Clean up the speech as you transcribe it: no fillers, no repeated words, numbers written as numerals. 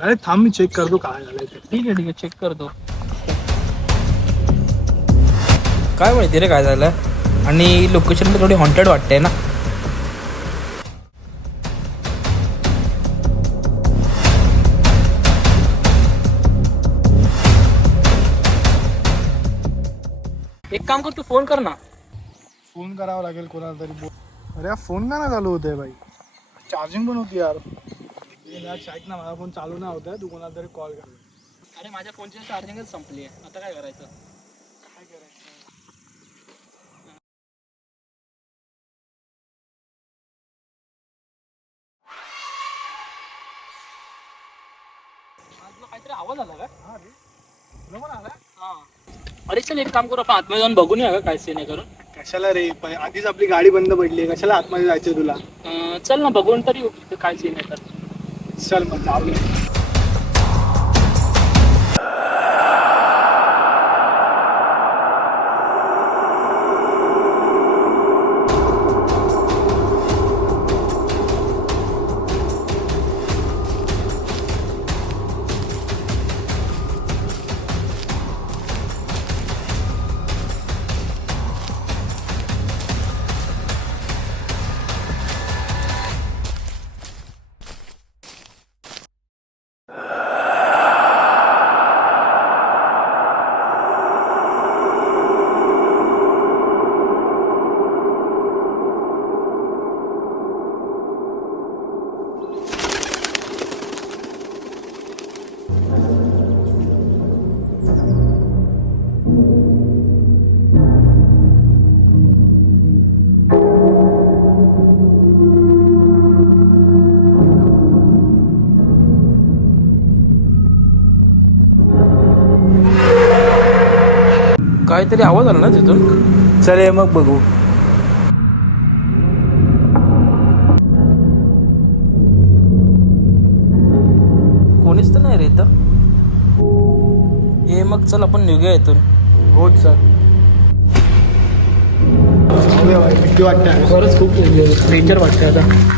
अरे थांब मी चेक करतो काय झालंय ते. ठीक आहे चेक करतो. काय माहिती रे काय झालं. आणि लोकेशन पण थोडी हॉन्टेड वाटते ना. एक काम कर, तू फोन कर ना. फोन करावा लागेल कोणाला तरी. अरे फोन का नाही चालू होत आहे भाई. चार्जिंग पण होती यार. ऐक ना, माझा फोन चालू नाही होत आहे. तू कोणाला तरी कॉल कर. अरे माझ्या फोनची चार्जिंगच संपली आहे, आता काय करायचं. काय करायचं. तुला काहीतरी आवाज आला का? हा रे, तुला पण आला? हा. अरे चल एक काम करू, आपण आतमध्ये जाऊन बघून या का काय सीन आहे करून. कशाला रे, आधीच आपली गाडी बंद पडली, कशाला आतमध्ये जायचं तुला. चल ना बघून तरी येऊ तिथे काय सीन आहे तर. चल मग जाऊया. काहीतरी आवाज आला ना तिथून. चल ये मग बघू. कोणीच तर नाही रे इथं. ये मग चल आपण निघूया इथून. हो चल. भाई भीती वाटते. खरंच खूप डेंजर वाटतं आता.